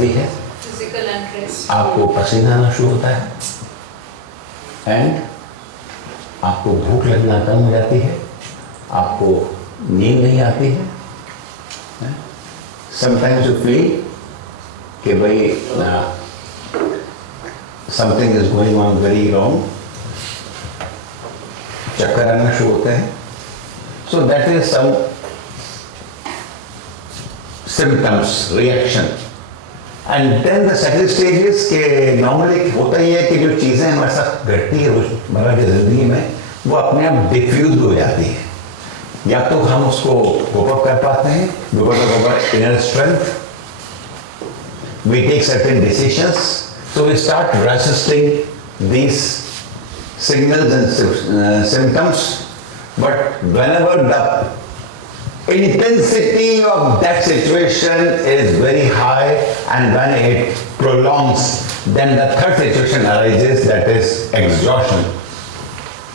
बढ़ती है, आपको पसीना आना शुरू होता है, एंड आपको भूख लगना कम हो जाती है, आपको नींद नहीं आती है. समटाइम्स यू फील कि भाई something is going on very wrong, चक्कर आना शुरू होते हैं. So that is some symptoms, reaction. And then the second stage is के नॉर्मली होता ही है कि जो चीज़ें हमारे साथ घटती है रोजमर्रा की ज़िंदगी में, वो अपने आप डिफ्यूज हो जाती है. या तो हम उसको कोप अप कर पाते हैं because of our inner strength, we take certain decisions, so we start resisting these signals and symptoms. But whenever the intensity of that situation is very high and when it prolongs, then the third situation arises, that is exhaustion.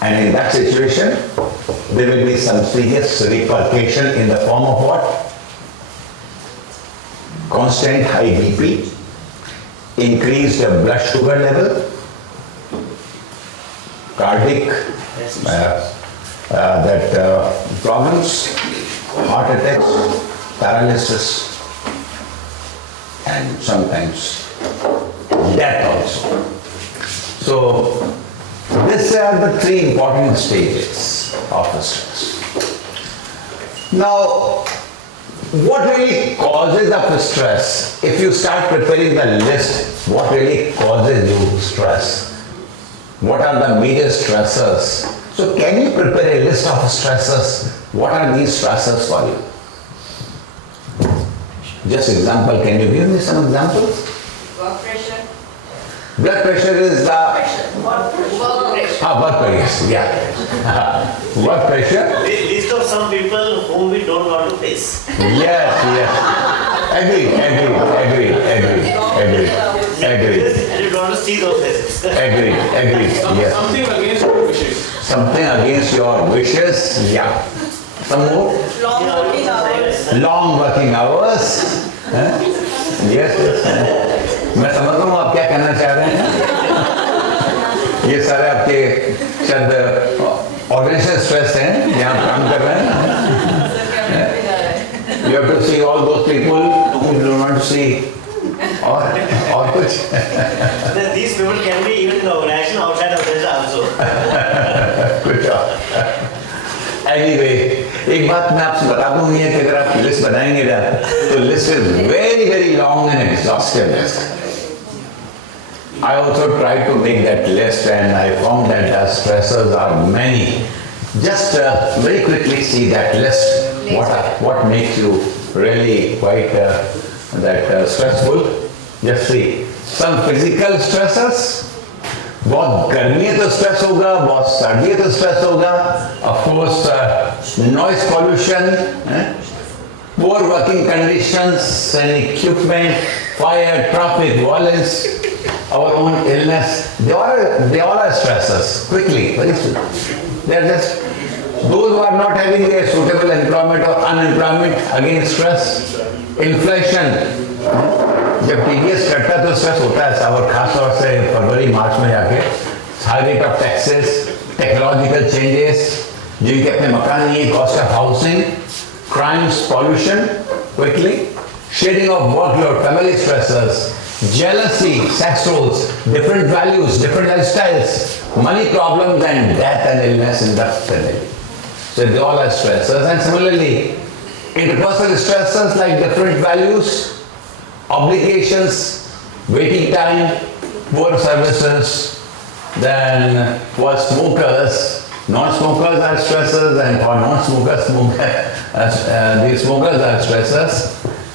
And in that situation, there will be some serious repercussion in the form of what? Constant high BP, increased blood sugar level, cardiac problems, heart attacks, paralysis, and sometimes death also. So these are the three important stages of the stress. Now, what really causes of stress? If you start preparing the list, what really causes you stress? What are the major stressors? So can you prepare a list of stressors? What are these stressors for you? Just example, can you give me some examples? Work pressure. Blood pressure is the... Work pressure. Work pressure, yeah. Work pressure. List of some people whom we don't want to face. Yes, yes. Agree. And you don't want to see those faces. Agree, yes. Something against your wishes. Something against your wishes, yeah. Some more? Long working hours. Long working hours. Yes. मैं समझ रहा हूँ आप क्या कहना चाह रहे हैं. ये सारे आपके शायद ऑर्गेनाइजेशन स्ट्रेस हैं जहाँ आप काम कर रहे हैं. You have to see all those people whom you don't want to see. और कुछ. These people can be even in the organization outside of this also. कुछ और. Anyway, एक बात मैं आपसे बता दूँ ये कि अगर आप लिस्ट बनाएंगे ना तो list is very long and exhaustive list. I also tried to make that list and I found that the stressors are many. Just very quickly see that list. What makes you really quite stressful? Just see. Some physical stressors. बहुत गर्मी है तो stress होगा, बहुत सर्दी है तो stress होगा. Of course, noise pollution, poor working conditions and equipment, fire, traffic, violence, our own illness. They all are stressors. Quickly, very soon. They are just those who are not having a suitable employment or unemployment, again stress. Inflation. जब TDS कटता है तो stress होता है और खास तौर से फरवरी मार्च में जाके high rate of taxes, technological changes, जिनके अपने मकान नहीं है, cost of housing, crimes, pollution, quickly shedding of workload, family stressors, jealousy, sex roles, different values, different lifestyles, money problems, and death and illness in the family. So they all are stressors. And similarly, interpersonal stressors like different values, obligations, waiting time, poor services. Then for smokers, non-smokers are stressors, and for non-smokers, these smokers are stressors.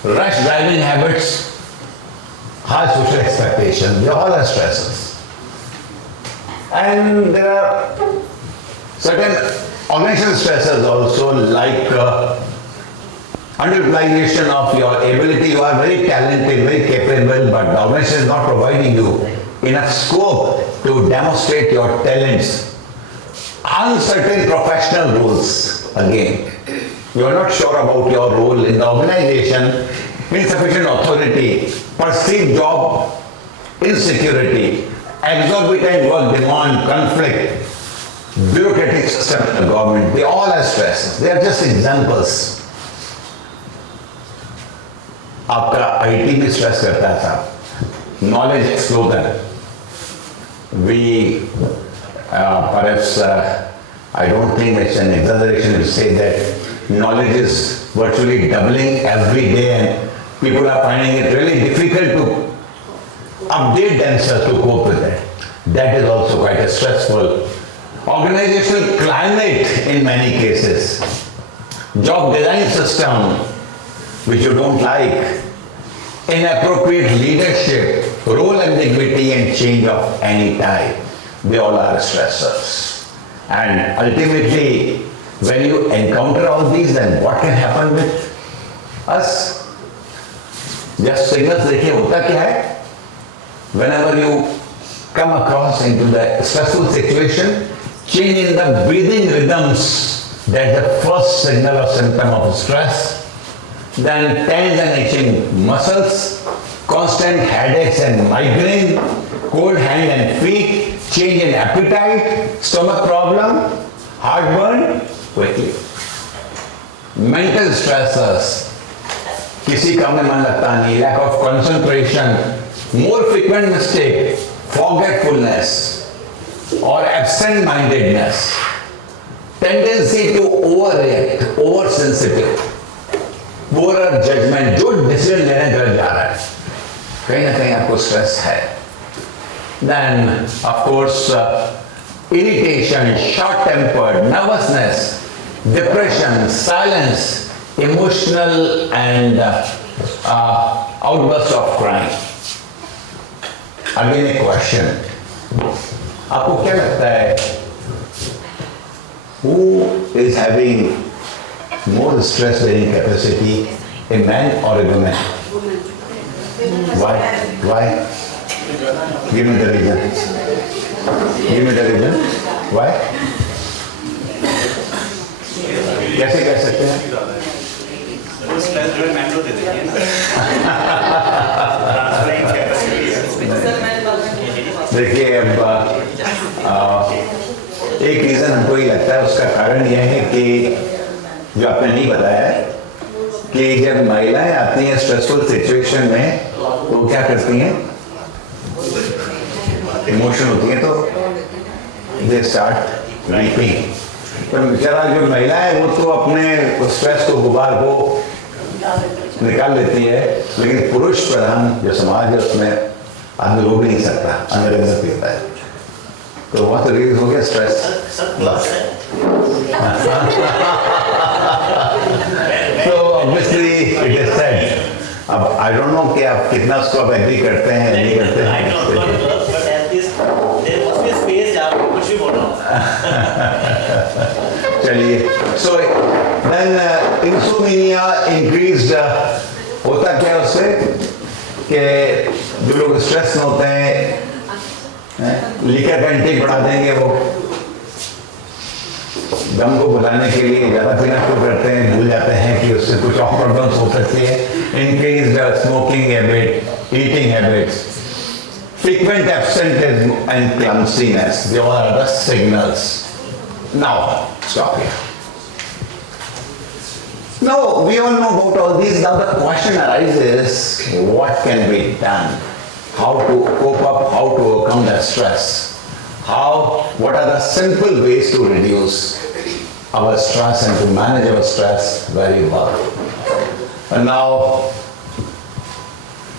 Rush driving habits, high social expectations, they all are stressors. And there are certain organizational stressors also, like underutilization of your ability. You are very talented, very capable, but the organization is not providing you enough scope to demonstrate your talents. Uncertain professional roles, again. You are not sure about your role in the organization, insufficient authority, perceived job insecurity, exorbitant work demand, conflict, bureaucratic system in the government, they all have stresses. They are just examples. आपका IT भी stress करता है साहब. Knowledge explosion. We perhaps I don't think it's an exaggeration to say that knowledge is virtually doubling every day and people are finding it really difficult to update themselves to cope with it. That is also quite a stressful organizational climate in many cases. Job design system which you don't like, inappropriate leadership, role ambiguity and change of any type. They all are stressors. And ultimately, when you encounter all these, then what can happen with us? Just signals देखिए होता क्या है? Whenever you come across into the stressful situation, change in the breathing rhythms, that's the first signal or symptom of stress. Then tense and itching muscles, constant headaches and migraine, cold hand and feet, change in appetite, stomach problem, heartburn, quickly. Mental stressors, किसी काम में मन लगता नहीं, lack of concentration, more frequent mistake, forgetfulness or absent-mindedness, tendency to overreact, oversensitive, poorer judgment, जो decision लेने गलत जा रहा है, कहीं ना कहीं आपको stress है. Then, of course, irritation, short-tempered, nervousness, depression, silence, emotional and outburst of crying. Again a question. आपको क्या लगता है? Who is having more stress-bearing capacity, a man or a woman? Why? Why? Give me the reason. Give me the reason. Why? कैसे कह सकते हैं? Stress जो है मैंगो दे देती है ना. देखिए अब एक रीजन हमको ये लगता है, उसका कारण यह है कि जो आपने नहीं बताया है कि जब महिलाएं आती हैं स्ट्रेसफुल सिचुएशन में तो क्या करती हैं? इमोशन होती है तो दे स्टार्ट वीपिंग. तो बेचारा जो महिला है वो तो अपने स्ट्रेस को गुबार को निकाल लेती है, लेकिन पुरुष प्रधान जो समाज है उसमें आदमी रो भी नहीं सकता, अंदर अंदर पीता है. तो वहाँ तो रिलीज हो गया स्ट्रेस. तो ऑब्वियसली इट इज सेड. अब आई डोंट नो कि आप कितना उसको आप एग्री करते हैं नहीं करते हैं. चलिए, so then insomnia increased. होता क्या उससे कि जो लोग स्ट्रेस में होते हैं लिकर का इंटेक बढ़ा देंगे, वो दम को बुलाने के लिए ज़्यादा पीना शुरू करते हैं, भूल जाते हैं कि उससे कुछ और प्रॉब्लम्स हो सकती है. Increase smoking habit, eating habits, frequent absenteeism and clumsiness, they all are the signals. Now, stop here. Now, we all know about all these. Now the question arises, what can be done? How to cope up, how to overcome the stress? What are the simple ways to reduce our stress and to manage our stress very well? And now,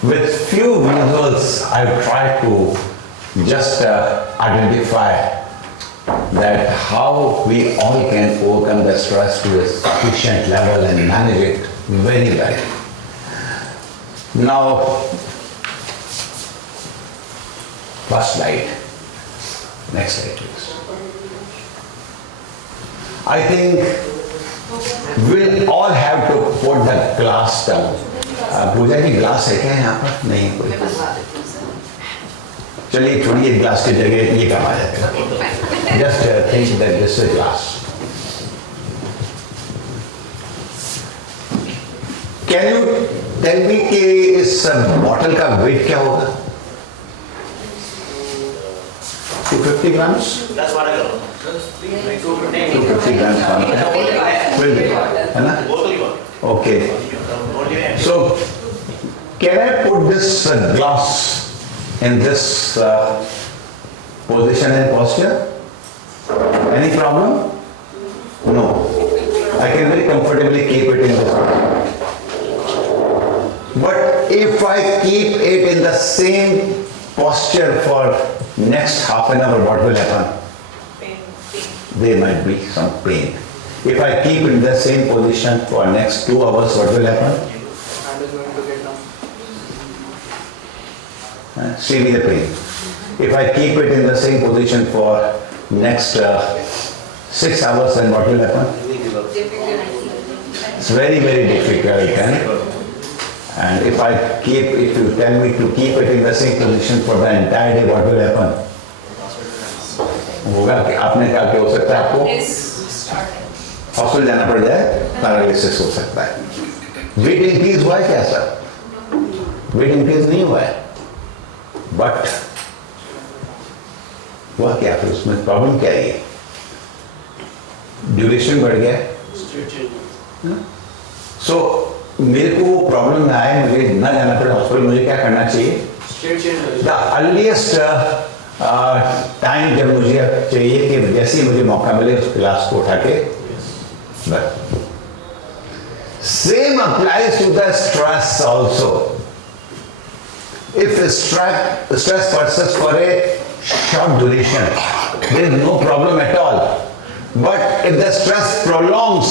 with few visuals, I've tried to just identify that how we all can overcome the stress to a sufficient level and manage it very well. Now, first slide. Next slide, please. I think we'll all have to put the glass down. पूजा की glass है क्या यहाँ पर? नहीं कोई. चलिए छोड़िए glass की जगह ये काम आ जाएगा. Just think that this is glass. Can you tell me कि इस बॉटल का वेट क्या होगा? 250 grams? That's what I got. 250 grams will be, है ना? Both of you. Okay. Only empty. So, can I put this glass in this position and posture? Any problem? No. I can very comfortably keep it in this position. But if I keep it in the same posture for next half an hour, what will happen? There might be some pain. If I keep it in the same position for next 2 hours, what will happen? See me the pain. If I keep it in the same position for next 6 hours, then what will happen? It's very, very difficult. And if you tell me to keep it in the same position for the entire day, what will happen? होगा कि आपने कहा कि हो सकता है आपको hospital जाना पड़ जाए, पैरालिसिस हो सकता है। वेट इंक्रीज हुआ है क्या सर? वेट इंक्रीज नहीं हुआ है, बट हुआ क्या फिर उसमें प्रॉब्लम क्या है? ड्यूरेशन बढ़ गया। सो मेरे को वो प्रॉब्लम ना आए, मुझे ना जाना पड़े हॉस्पिटल, मुझे क्या करना चाहिए? द अर्लीस्ट टाइम जब मुझे चाहिए कि जैसे ही मुझे मौका मिले उस गिलास को उठा के same applies to the stress also. If stress persists for a short duration, there is no problem at all. But if the stress prolongs